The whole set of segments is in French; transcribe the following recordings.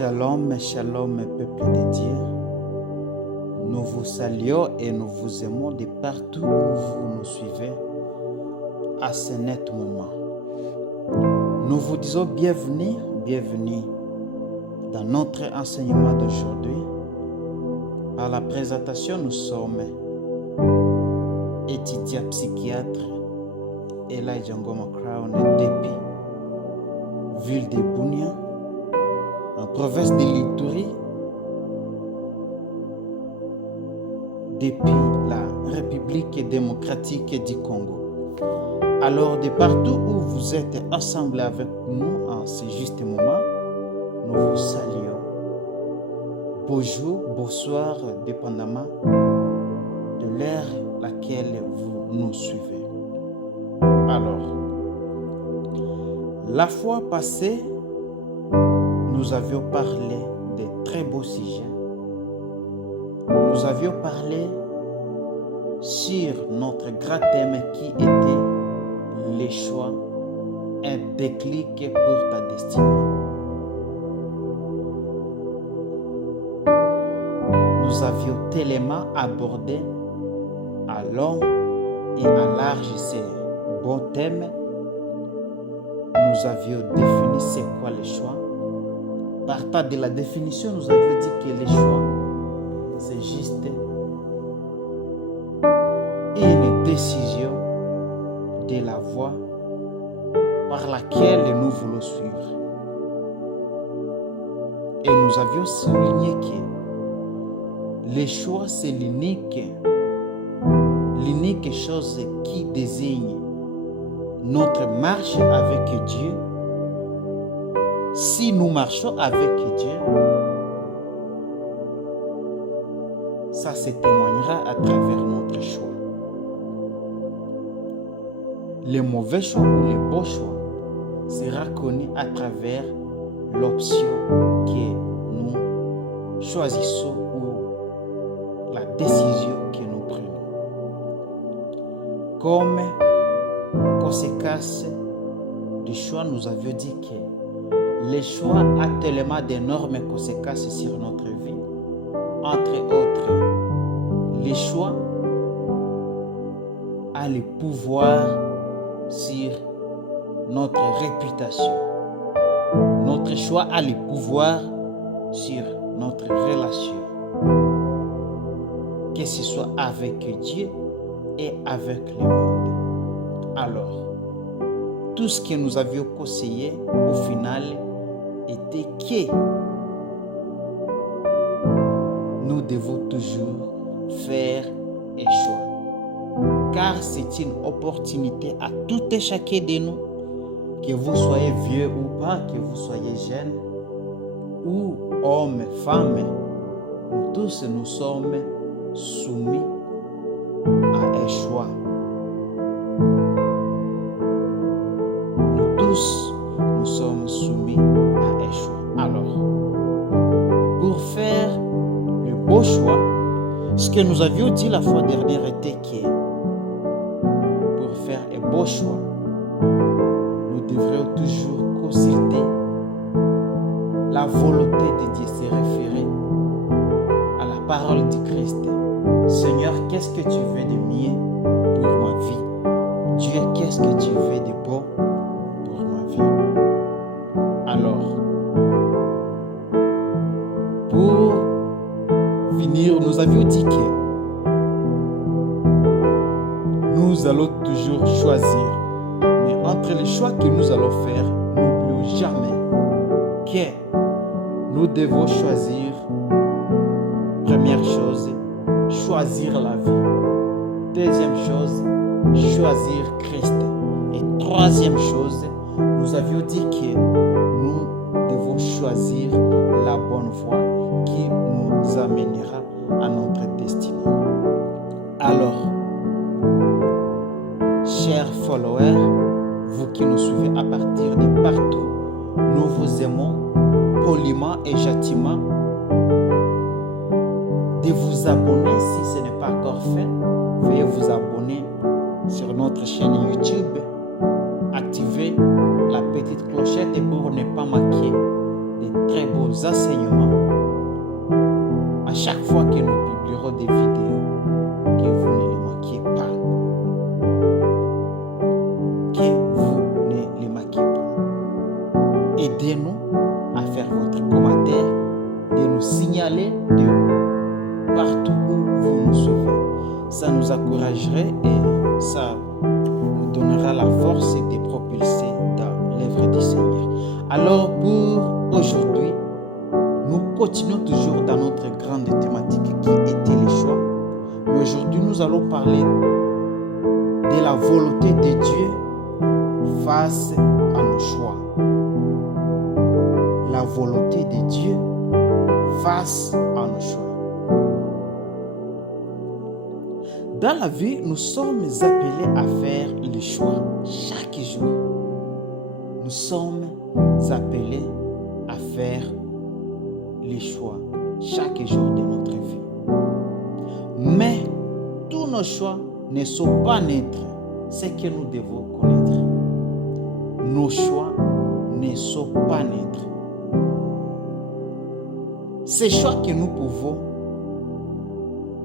Shalom, shalom, peuple de Dieu. Nous vous saluons et nous vous aimons de partout où vous nous suivez à ce net moment. Nous vous disons bienvenue dans notre enseignement d'aujourd'hui. Par la présentation, nous sommes étudiants psychiatres Elijah Ngoma Crown depuis ville de Bunia, en province de l'Ituri, depuis la République démocratique du Congo. Alors, de partout où vous êtes ensemble avec nous en ce juste moment, nous vous saluons. Bonjour, bonsoir, dépendamment de l'heure laquelle vous nous suivez. Alors, la fois passée, nous avions parlé de très beaux sujets. Nous avions parlé sur notre grand thème qui était les choix, un déclic pour ta destinée. Nous avions tellement abordé à long et à large ces bons thèmes. Nous avions défini c'est quoi les choix. Partant de la définition, nous avions dit que les choix, c'est juste une décision de la voie par laquelle nous voulons suivre. Et nous avions souligné que les choix, c'est l'unique chose qui désigne notre marche avec Dieu. Si nous marchons avec Dieu, ça se témoignera à travers notre choix. Les mauvais choix ou les bons choix sera connu à travers l'option que nous choisissons ou la décision que nous prenons. Comme conséquence du choix, nous avions dit que les choix ont tellement d'énormes conséquences sur notre vie. Entre autres, les choix ont le pouvoir sur notre réputation. Notre choix a le pouvoir sur notre relation, que ce soit avec Dieu et avec le monde. Alors, tout ce que nous avions conseillé au final était que nous devons toujours faire un choix. Car c'est une opportunité à tout et chacun de nous, que vous soyez vieux ou pas, que vous soyez jeune, ou homme, femme, nous tous nous sommes soumis à un choix. Nous tous nous sommes soumis à un choix. Alors, pour faire le beau choix, ce que nous avions dit la fois dernière était que pour faire un beau choix, nous devrions toujours consulter la volonté de Dieu, se référer à la parole du Christ. Seigneur, qu'est-ce que tu veux de mieux pour ma vie? Dieu, qu'est-ce que tu veux de bon pour ma vie? Alors, pour finir, nous avions dit que nous allons toujours choisir. Mais entre les choix que nous allons faire, n'oublions jamais que nous devons choisir, première chose, choisir la vie. Deuxième chose, choisir Christ. Et troisième chose, nous avions dit que nous devons choisir la bonne voie qui nous amènera à notre destinée. Alors, chers followers, vous qui nous suivez à partir de partout, nous vous aimons poliment et gentiment de vous abonner si ce n'est pas encore fait. Veuillez vous abonner sur notre chaîne YouTube. Activez la petite clochette pour ne pas manquer de très beaux enseignements à chaque fois que nous publierons des vidéos, que vous ne les manquiez pas. Que vous ne les manquiez pas. Aidez-nous à faire votre commentaire, de nous signaler de partout où vous nous suivez. Ça nous encouragerait et ça nous donnera la force de propulser dans l'œuvre du Seigneur. Alors pour aujourd'hui, nous continuons toujours dans notre grande thématique qui était les choix. Mais aujourd'hui, nous allons parler de la volonté de Dieu face à nos choix. La volonté de Dieu face à nos choix. Dans la vie, nous sommes appelés à faire les choix chaque jour. Nous sommes appelés à faire les choix chaque jour de notre vie. Mais tous nos choix ne sont pas neutres, c'est que nous devons connaître. Nos choix ne sont pas neutres. Ces choix que nous pouvons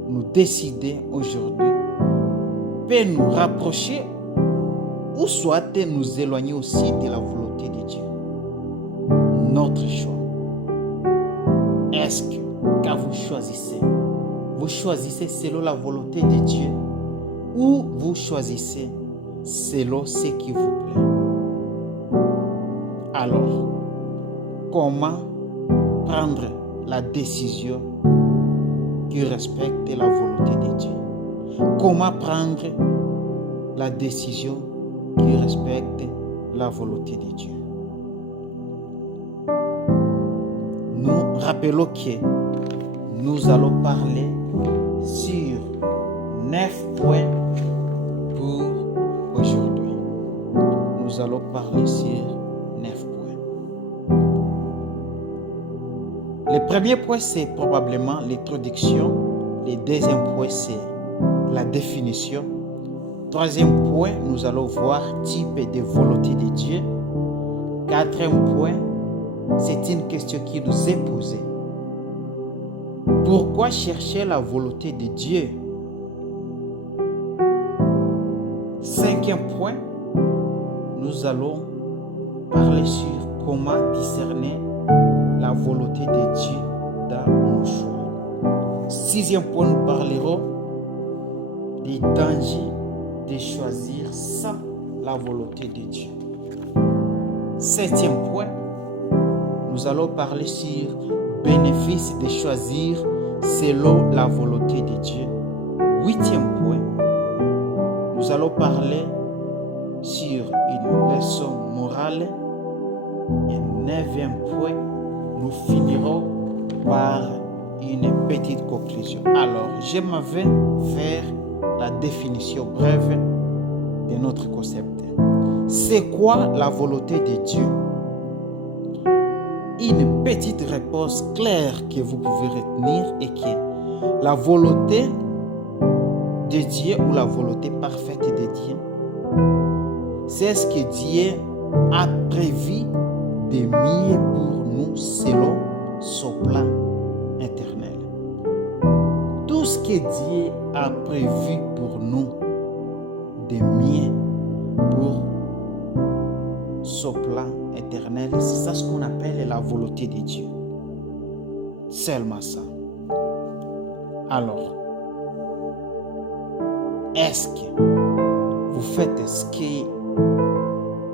nous décider aujourd'hui peut nous rapprocher ou soit nous éloigner aussi de la volonté de Dieu. Notre choix. Est-ce que quand vous choisissez selon la volonté de Dieu ou vous choisissez selon ce qui vous plaît? Alors, comment prendre la décision qui respecte la volonté de Dieu? Comment prendre la décision qui respecte la volonté de Dieu? Nous rappelons que nous allons parler sur 9 points pour aujourd'hui. Nous allons parler sur 9 points. Le premier point, c'est probablement l'introduction. Le deuxième point, c'est la définition. Troisième point, nous allons voir type de volonté de Dieu. Quatrième point, c'est une question qui nous est posée. Pourquoi chercher la volonté de Dieu? Cinquième point, nous allons parler sur comment discerner la volonté de Dieu dans nos choix. Sixième point, nous parlerons des dangers de choisir sans la volonté de Dieu. Septième point, nous allons parler sur bénéfice de choisir selon la volonté de Dieu. Huitième point, nous allons parler sur une leçon morale. Et neuvième point, nous finirons par une petite conclusion. Alors, je m'en vais faire la définition brève de notre concept. C'est quoi la volonté de Dieu? Une petite réponse claire que vous pouvez retenir est que la volonté de Dieu ou la volonté parfaite de Dieu, c'est ce que Dieu a prévu de mieux pour nous selon son plan éternel. Tout ce que Dieu a prévu pour nous de mieux pour son plan éternel, c'est ça ce qu'on appelle la volonté de Dieu. Seulement ça. Alors, est-ce que vous faites ce que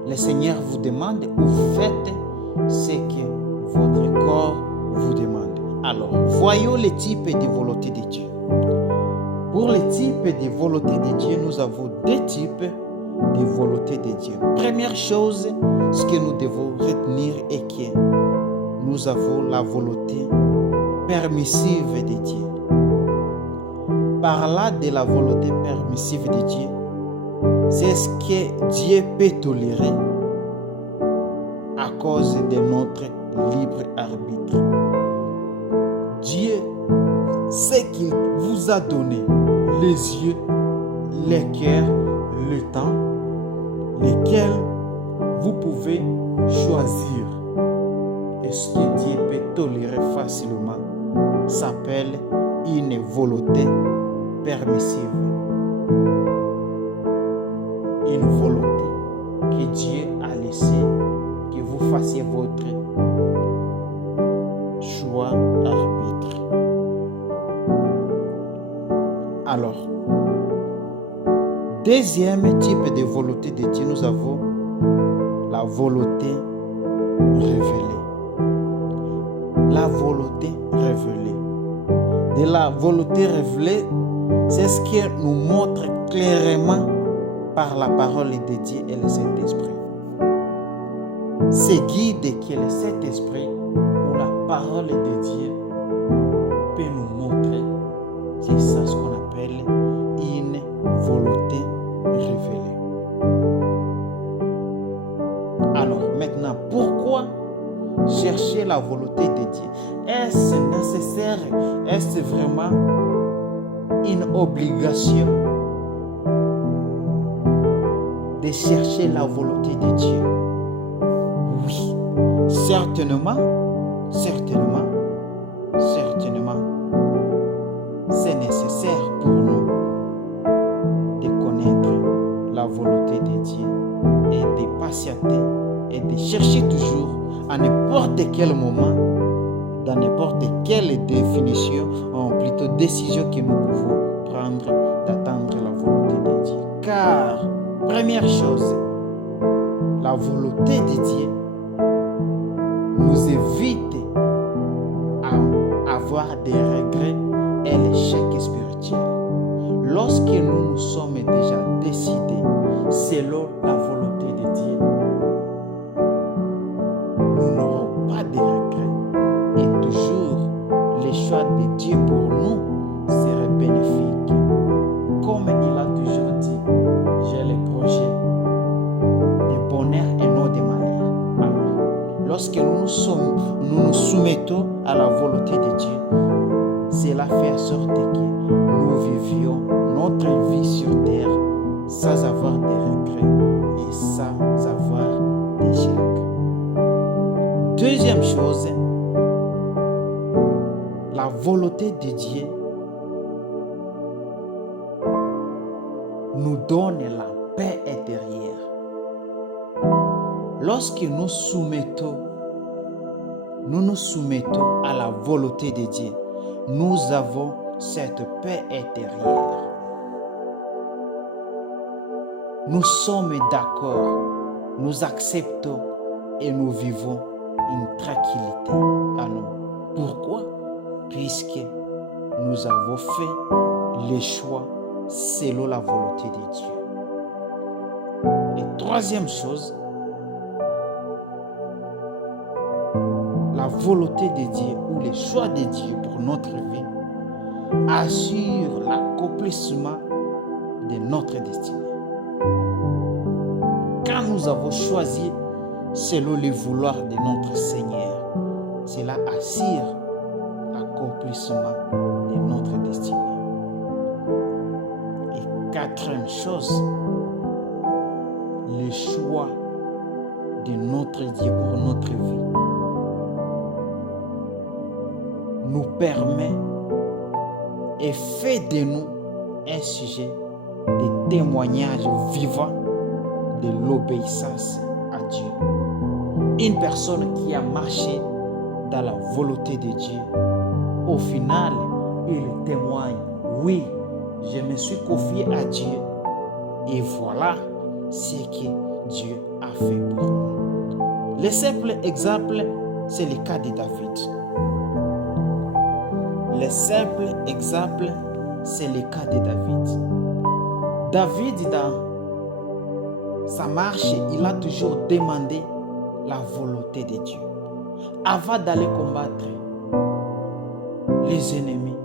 le Seigneur vous demande ou vous faites ce que votre corps vous demande? Alors, voyons les types de volonté de Dieu. Pour les types de volonté de Dieu, nous avons deux types de volonté de Dieu. Première chose, ce que nous devons retenir est que nous avons la volonté permissive de Dieu. Par là de la volonté permissive de Dieu, c'est ce que Dieu peut tolérer à cause de notre libre arbitre. Dieu sait qu'il vous a donné les yeux, les cœurs, le temps, lesquels vous pouvez choisir et ce que Dieu peut tolérer facilement s'appelle une volonté permissive. Une volonté que Dieu a laissé que vous fassiez votre choix arbitre. Alors, deuxième type de volonté de Dieu, nous avons la volonté révélée. La volonté révélée. De la volonté révélée, c'est ce qui nous montre clairement par la parole de Dieu et le Saint-Esprit. C'est guide que le Saint-Esprit ou la parole de Dieu peut nous montrer. C'est ça ce qu'on appelle une volonté révélée. Alors maintenant, pourquoi chercher la volonté de Dieu? Est-ce nécessaire? Est-ce vraiment une obligation de chercher la volonté de Dieu? Oui, certainement, c'est nécessaire pour nous de connaître la volonté de Dieu et de patienter et de chercher toujours à n'importe quel moment, dans n'importe quelle définition, ou plutôt décision que nous pouvons prendre, d'attendre la volonté de Dieu. Car, première chose, la volonté de Dieu nous évite à avoir des regrets et l'échec spirituel. Lorsque nous nous sommes déjà décidés selon la volonté de Dieu, nous n'aurons pas de regrets et toujours les choix de Dieu pour nous seraient bénéfiques. Comme il a toujours dit, j'ai les projets de bonheur et non de malheur. Alors, lorsque nous nous soumettons à la volonté de Dieu, cela fait en sorte que nous vivions notre vie sur terre sans avoir de regrets et sans avoir d'échecs. Deuxième chose, la volonté de Dieu nous donne la paix intérieure. Lorsque nous nous soumettons à la volonté de Dieu, nous avons cette paix intérieure. Nous sommes d'accord, nous acceptons et nous vivons une tranquillité à nous. Pourquoi? Puisque nous avons fait les choix selon la volonté de Dieu. Et troisième chose, la volonté de Dieu ou les choix de Dieu pour notre vie assure l'accomplissement de notre destinée. Quand nous avons choisi selon le vouloir de notre Seigneur, cela assure l'accomplissement de notre destinée. Et quatrième chose, le choix de notre Dieu pour notre vie nous permet et fait de nous un sujet de témoignage vivant de l'obéissance à Dieu. Une personne qui a marché dans la volonté de Dieu, au final, il témoigne, oui, je me suis confié à Dieu et voilà ce que Dieu a fait pour moi. Le simple exemple, c'est le cas de David. Le simple exemple, c'est le cas de David. David, dans sa marche, il a toujours demandé la volonté de Dieu. Avant d'aller combattre les ennemis,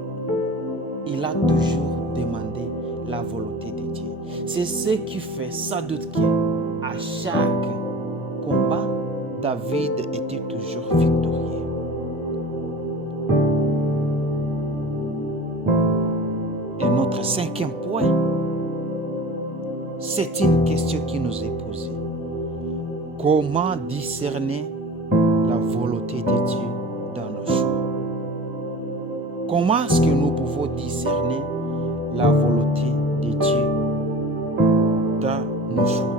il a toujours demandé la volonté de Dieu. C'est ce qui fait sans doute qu'à chaque combat, David était toujours victorieux. Et notre cinquième point, c'est une question qui nous est posée. Comment discerner la volonté de Dieu dans nos choix. Comment est-ce que nous pouvons discerner la volonté de Dieu dans nos choix?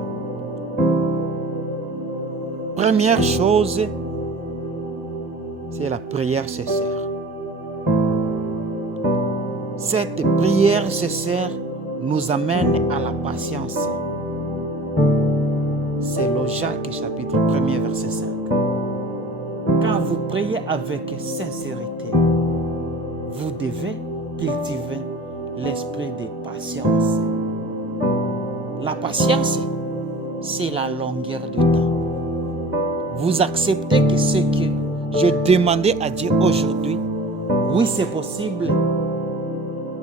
Première chose, c'est la prière sincère. Cette prière sincère nous amène à la patience. C'est le Jacques chapitre 1er verset 5. Quand vous priez avec sincérité, vous devez cultiver l'esprit de patience. La patience, c'est la longueur du temps. Vous acceptez que ce que je demandais à Dieu aujourd'hui, oui, c'est possible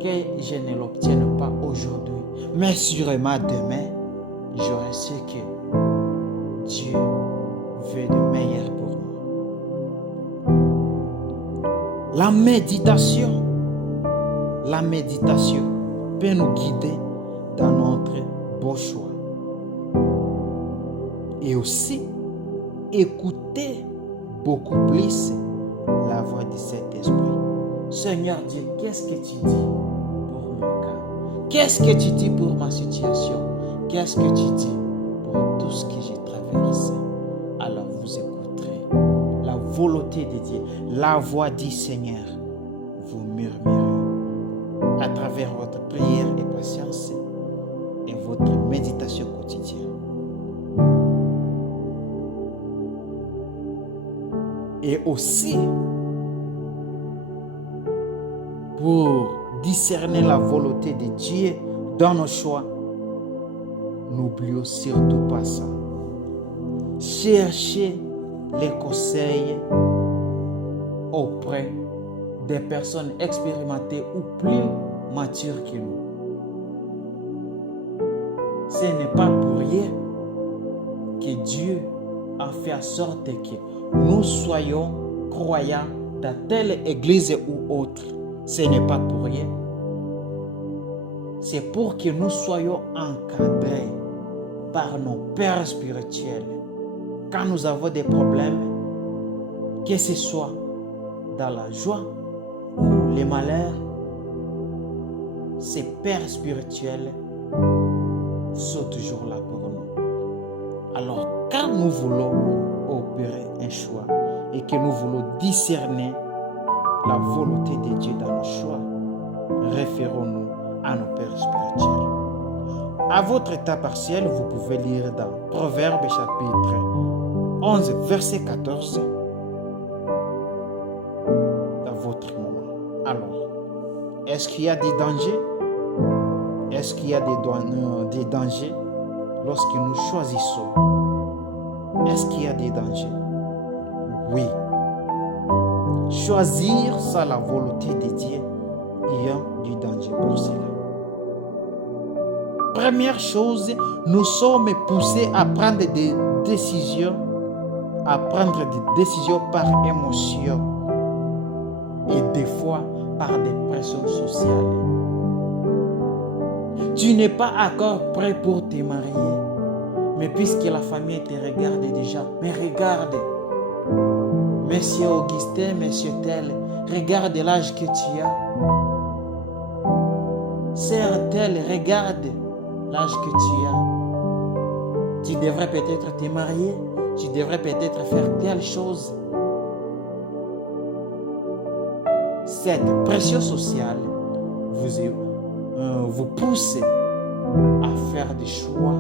que je ne l'obtienne pas aujourd'hui, mais sûrement demain, j'aurai su que Dieu veut de meilleur pour moi. La méditation peut nous guider dans notre beau choix. Et aussi, écouter beaucoup plus la voix de cet esprit. Seigneur Dieu, qu'est-ce que tu dis pour mon cas? Qu'est-ce que tu dis pour ma situation? Qu'est-ce que tu dis pour tout ce que j'ai traversé? Alors vous écouterez la volonté de Dieu, la voix du Seigneur. Vous murmurez à travers votre prière et patience et votre méditation quotidienne. Et aussi, pour discerner la volonté de Dieu dans nos choix, n'oublions surtout pas ça. Cherchez les conseils auprès des personnes expérimentées ou plus matures que nous. Ce n'est pas pour rien que Dieu a fait en sorte que nous soyons croyants dans telle église ou autre. Ce n'est pas pour rien. C'est pour que nous soyons encadrés par nos pères spirituels. Quand nous avons des problèmes, que ce soit dans la joie ou les malheurs, ces pères spirituels sont toujours là pour nous. Alors, quand nous voulons opérer un choix et que nous voulons discerner la volonté de Dieu dans nos choix, référons-nous à nos pères spirituels. À votre état partiel, vous pouvez lire dans Proverbes chapitre 11, verset 14, dans votre moment. Alors, est-ce qu'il y a des dangers? Est-ce qu'il y a des dangers lorsque nous choisissons? Est-ce qu'il y a des dangers? Oui. Choisir sans la volonté de Dieu, il y a du danger pour cela. Première chose, nous sommes poussés à prendre des décisions, par émotion et des fois par des pressions sociales. Tu n'es pas encore prêt pour te marier, mais puisque la famille te regarde déjà, mais regarde, Monsieur Augustin, Monsieur tel, regarde l'âge que tu as. Sœur tel, regarde l'âge que tu as. Tu devrais peut-être te marier, tu devrais peut-être faire telle chose. Cette pression sociale vous pousse à faire des choix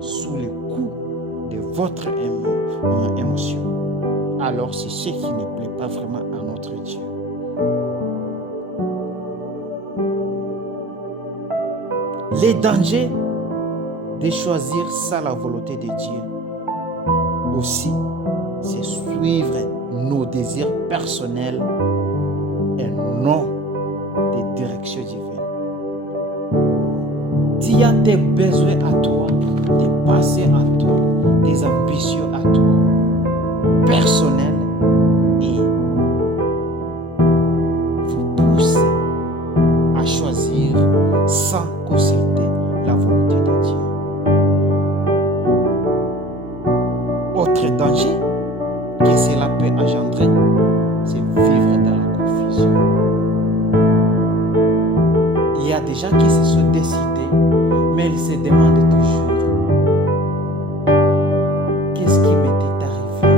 sous le coup de votre émotion. Alors c'est ce qui ne plaît pas vraiment à notre Dieu. Les dangers de choisir sans la volonté de Dieu aussi, c'est suivre nos désirs personnels et non des directions divines. Tu as tes besoins à toi, tes passés à toi, tes ambitions à toi, personnelles, et vous poussez à choisir sans consulter la volonté de Dieu. Autre danger que cela peut a des gens qui se sont décidés, mais ils se demandent toujours qu'est-ce qui m'était arrivé?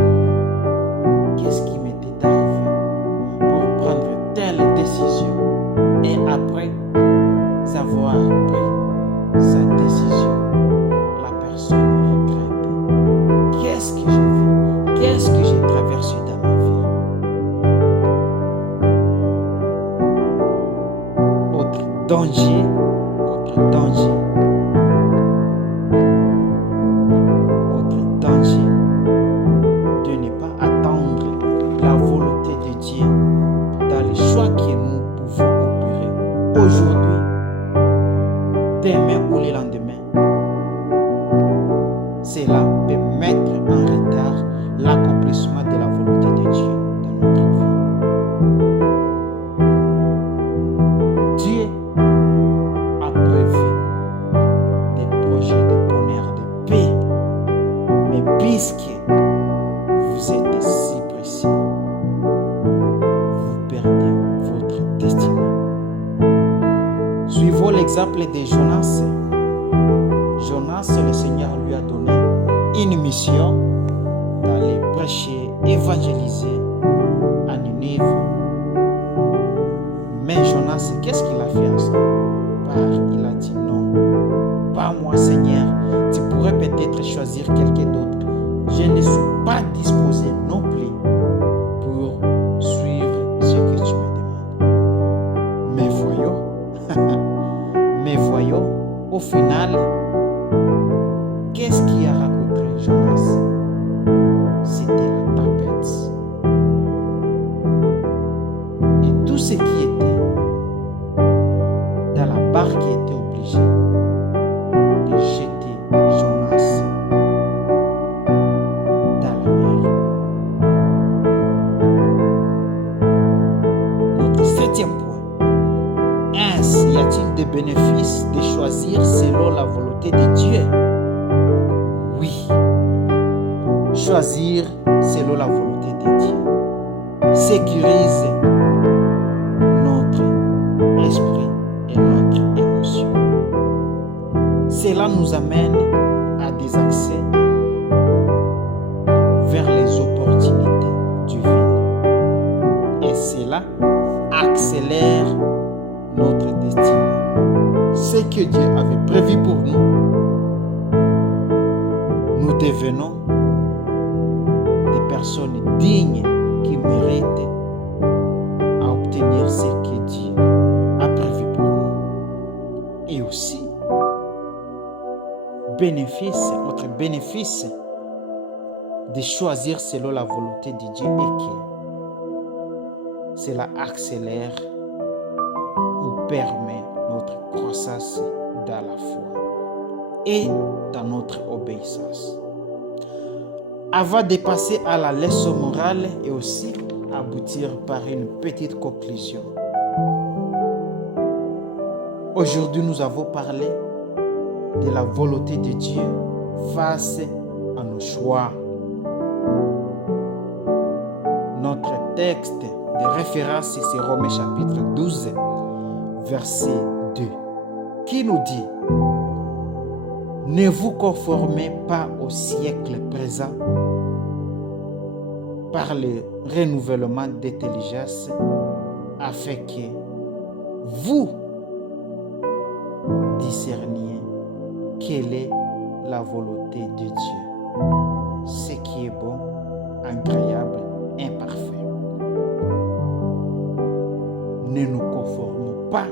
Qu'est-ce qui m'était arrivé pour prendre telle décision et après avoir pris sa décision, la personne regrette. Qu'est-ce que j'ai vu? Qu'est-ce que j'ai traversé dans ma vie? Autre danger, autre danger, autre danger de ne pas attendre la volonté de Dieu dans les choix que nous pouvons opérer aujourd'hui, demain ou le lendemain. Cela peut mettre en retard l'accomplissement de la volonté de Dieu dans notre vie. Dieu a prévu des projets de bonheur, de paix, mais puisque vous êtes si précieux, vous perdez votre destinée. Suivons l'exemple de Jonas. Jonas, le Seigneur lui a donné une mission d'aller prêcher, évangéliser à Ninive. Mais Jonas, qu'est-ce qu'il a fait à ça? Il a dit non, pas moi Seigneur, tu pourrais peut-être choisir quelqu'un d'autre. Je ne suis pas disposé non plus pour suivre ce que tu me demandes. Mais voyons, au final, qu'est-ce qui a rencontré Jonas? C'était la tempête. Et tout ce qui était dans la barque était obligé de jeter Jonas dans la mer. Notre septième point. Ainsi, y a-t-il des bénéfices de choisir selon la volonté de Dieu? Oui. Choisir selon la volonté de Dieu sécurise notre esprit et notre émotion. Cela nous amène à des accès vers les opportunités divines. Et cela accélère notre destinée. Ce que Dieu avait prévu pour nous, nous devenons des personnes dignes qui méritent à obtenir ce que Dieu a prévu pour nous. Et aussi, autre bénéfice de choisir selon la volonté de Dieu est que cela accélère ou permet notre croissance dans la foi et dans notre obéissance. Avant de passer à la leçon morale et aussi aboutir par une petite conclusion. Aujourd'hui, nous avons parlé de la volonté de Dieu face à nos choix. Notre texte de référence, c'est Romains chapitre 12, verset 2, qui nous dit: ne vous conformez pas au siècle présent par le renouvellement d'intelligence, afin que vous discerniez quelle est la volonté de Dieu, ce qui est bon, agréable, imparfait. Ne nous conformons pas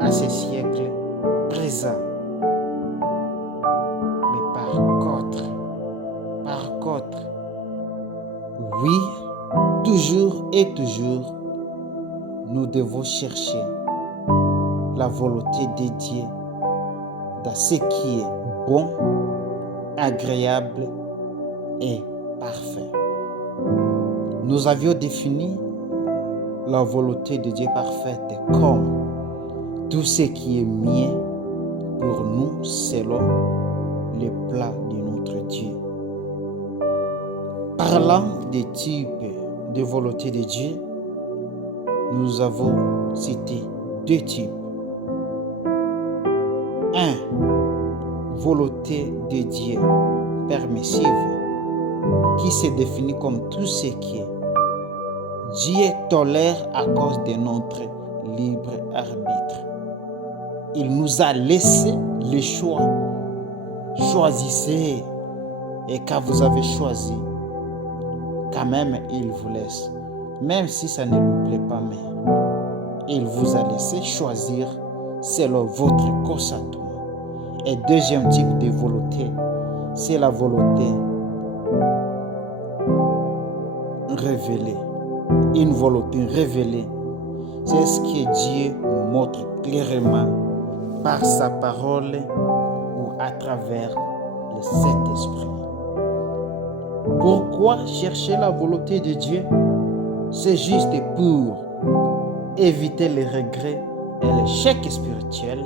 à ce siècle présent, mais par contre, oui, toujours et toujours, nous devons chercher la volonté de Dieu dans ce qui est bon, agréable et parfait. Nous avions défini la volonté de Dieu parfaite comme tout ce qui est mieux pour nous selon le plan de notre Dieu. Parlant des types de volonté de Dieu, nous avons cité deux types. Volonté de Dieu permissive, qui se définit comme tout ce qui Dieu tolère à cause de notre libre arbitre. Il nous a laissé le choix. Choisissez. Et quand vous avez choisi, quand même, il vous laisse. Même si ça ne vous plaît pas, mais il vous a laissé choisir selon votre consentement. Et deuxième type de volonté, c'est la volonté révélée. Une volonté révélée, c'est ce que Dieu nous montre clairement par sa parole ou à travers le Saint-Esprit. Pourquoi chercher la volonté de Dieu? C'est juste pour éviter les regrets et l'échec spirituel,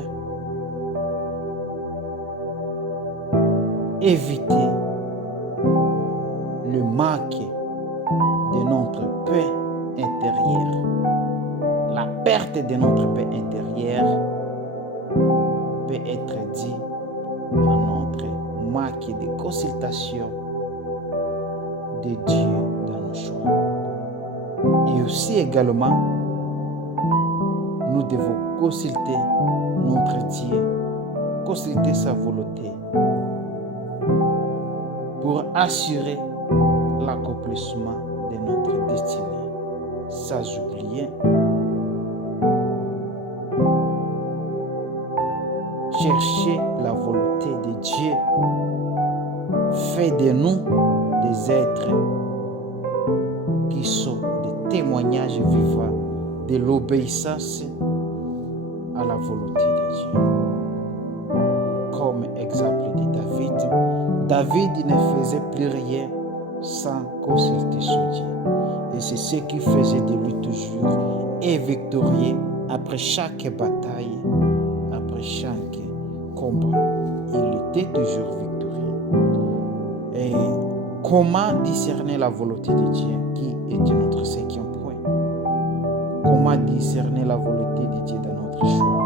éviter le manque de notre paix intérieure. La perte de notre paix intérieure peut être due à notre manque de consultation de Dieu dans nos choix. Et aussi également, nous devons consulter notre Dieu, consulter sa volonté pour assurer l'accomplissement de notre destinée, sans oublier chercher la volonté de Dieu fait de nous des êtres qui sont des témoignages vivants de l'obéissance à la volonté de Dieu. Comme exemple de David, David ne faisait plus rien sans consulter son Dieu. Et c'est ce qui faisait de lui toujours et victorieux après chaque bataille, après chaque combat. Il était toujours victorieux. Et comment discerner la volonté de Dieu, qui est notre cinquième point? Comment discerner la volonté de Dieu dans notre choix?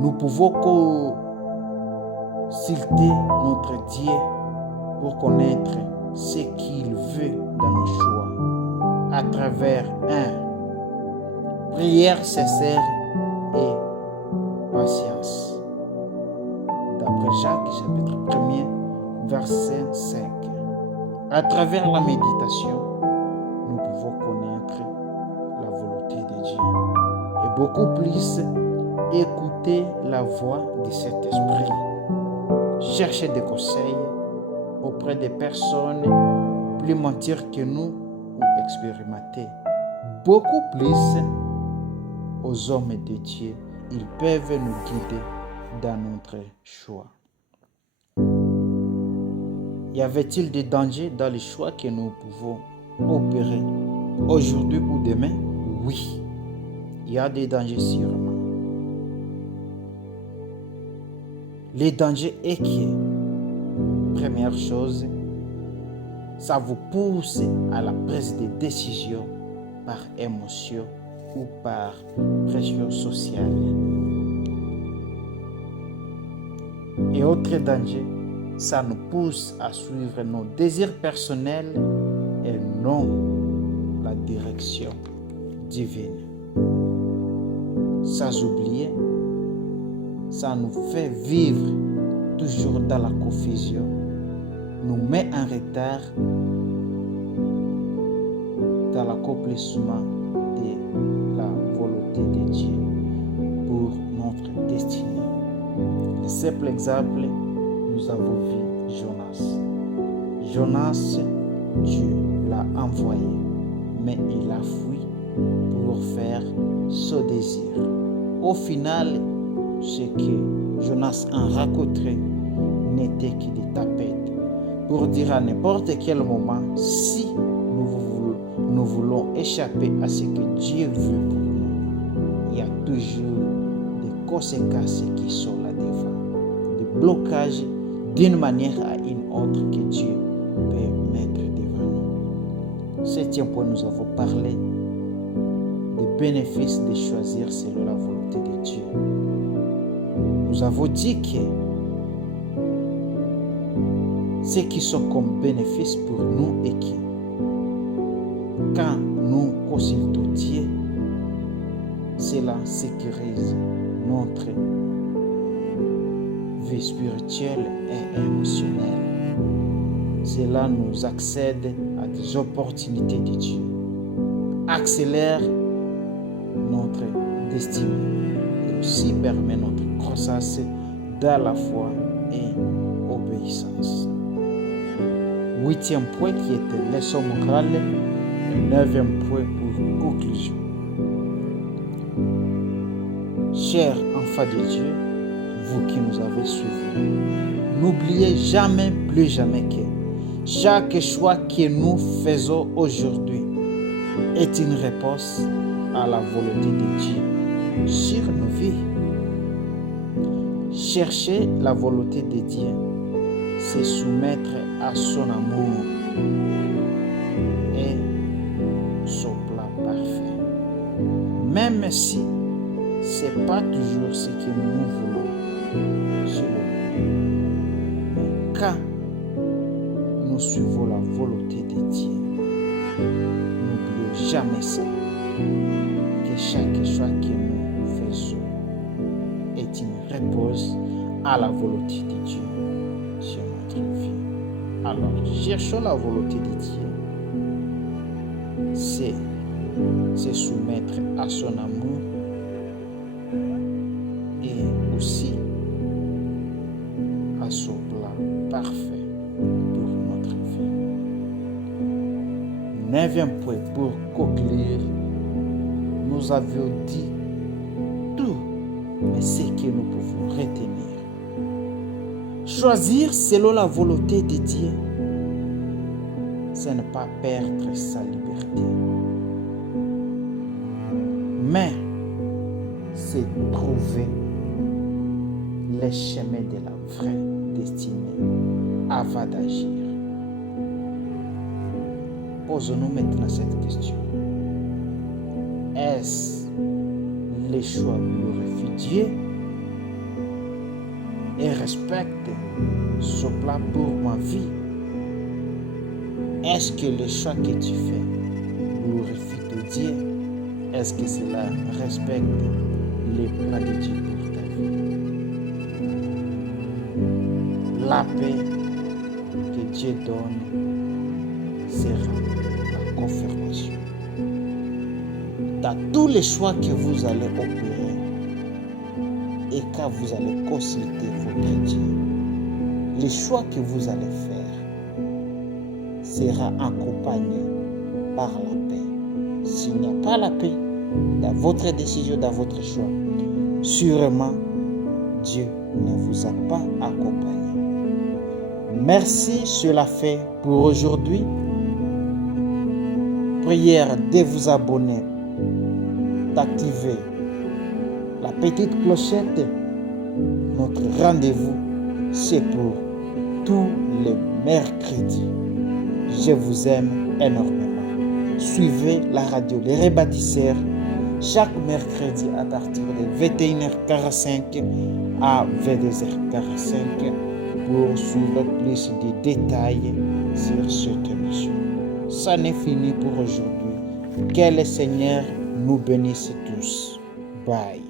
Nous pouvons consulter notre Dieu pour connaître ce qu'il veut dans nos choix à travers prière sincère et patience. D'après Jacques, chapitre 1er, verset 5. À travers la méditation, nous pouvons connaître la volonté de Dieu et beaucoup plus écouter la voix de cet esprit. Chercher des conseils auprès des personnes plus matures que nous ou expérimentées. Beaucoup plus aux hommes de Dieu. Ils peuvent nous guider dans notre choix. Y avait-il des dangers dans les choix que nous pouvons opérer aujourd'hui ou demain? Oui, il y a des dangers sûrement. Les dangers est que, première chose, ça vous pousse à la prise de décision par émotion ou par pression sociale. Et autre danger, ça nous pousse à suivre nos désirs personnels et non la direction divine. Sans oublier, ça nous fait vivre toujours dans la confusion, nous met en retard dans l'accomplissement de la volonté de Dieu pour notre destinée. Le simple exemple, nous avons vu Jonas. Jonas, Dieu l'a envoyé, mais il a fui pour faire son désir. Au final, ce que Jonas en racontait n'était que des tapettes pour dire à n'importe quel moment, si nous voulons échapper à ce que Dieu veut pour nous, il y a toujours des conséquences qui sont là-devant, des blocages d'une manière à une autre que Dieu peut mettre devant nous. Septième point, nous avons parlé des bénéfices de choisir selon la volonté de Dieu. nous avons dit que ce qui sont comme bénéfice pour nous est que quand nous consultons Dieu, cela sécurise notre vie spirituelle et émotionnelle. Cela nous accède à des opportunités de Dieu, accélère notre destinée et aussi permet notre croissance dans la foi et obéissance. 8e point qui était leçon morale, 9e point pour conclusion. Chers enfants de Dieu, vous qui nous avez suivis, n'oubliez jamais, plus jamais que chaque choix que nous faisons aujourd'hui est une réponse à la volonté de Dieu sur nos vies. Chercher la volonté de Dieu, c'est soumettre à son amour et son plan parfait. Même si ce n'est pas toujours ce que nous voulons sur le moment. Mais quand nous suivons la volonté de Dieu, n'oublions jamais ça, que chaque choix que nous faisons est une réponse à la volonté de Dieu sur notre vie. Alors, cherchons la volonté de Dieu, c'est se soumettre à son amour et aussi à son plan parfait pour notre vie. 9e point pour conclure, nous avions dit tout, mais ce que nous pouvons retenir. Choisir selon la volonté de Dieu, ce n'est pas perdre sa liberté, mais c'est trouver les chemins de la vraie destinée avant d'agir. Posons-nous maintenant cette question. Est-ce le choix glorifie Dieu et respecte son plan pour ma vie? Est-ce que le choix que tu fais glorifie ton Dieu? Est-ce que cela respecte les plans de Dieu pour ta vie? La paix que Dieu donne sera la confirmation. Dans tous les choix que vous allez opérer et quand vous allez consulter votre Dieu, les choix que vous allez faire sera accompagné par la paix. S'il n'y a pas la paix dans votre décision, dans votre choix, sûrement Dieu ne vous a pas accompagné. Merci, cela fait pour aujourd'hui. Prière de vous abonner, d'activer la petite clochette. Notre rendez-vous, c'est pour tous les mercredis. Je vous aime énormément. Suivez la radio Les Rebâtisseurs chaque mercredi à partir de 21h45 à 22h45 pour suivre plus de détails sur cette émission. Ça n'est fini pour aujourd'hui. Que le Seigneur nous bénisse tous. Bye.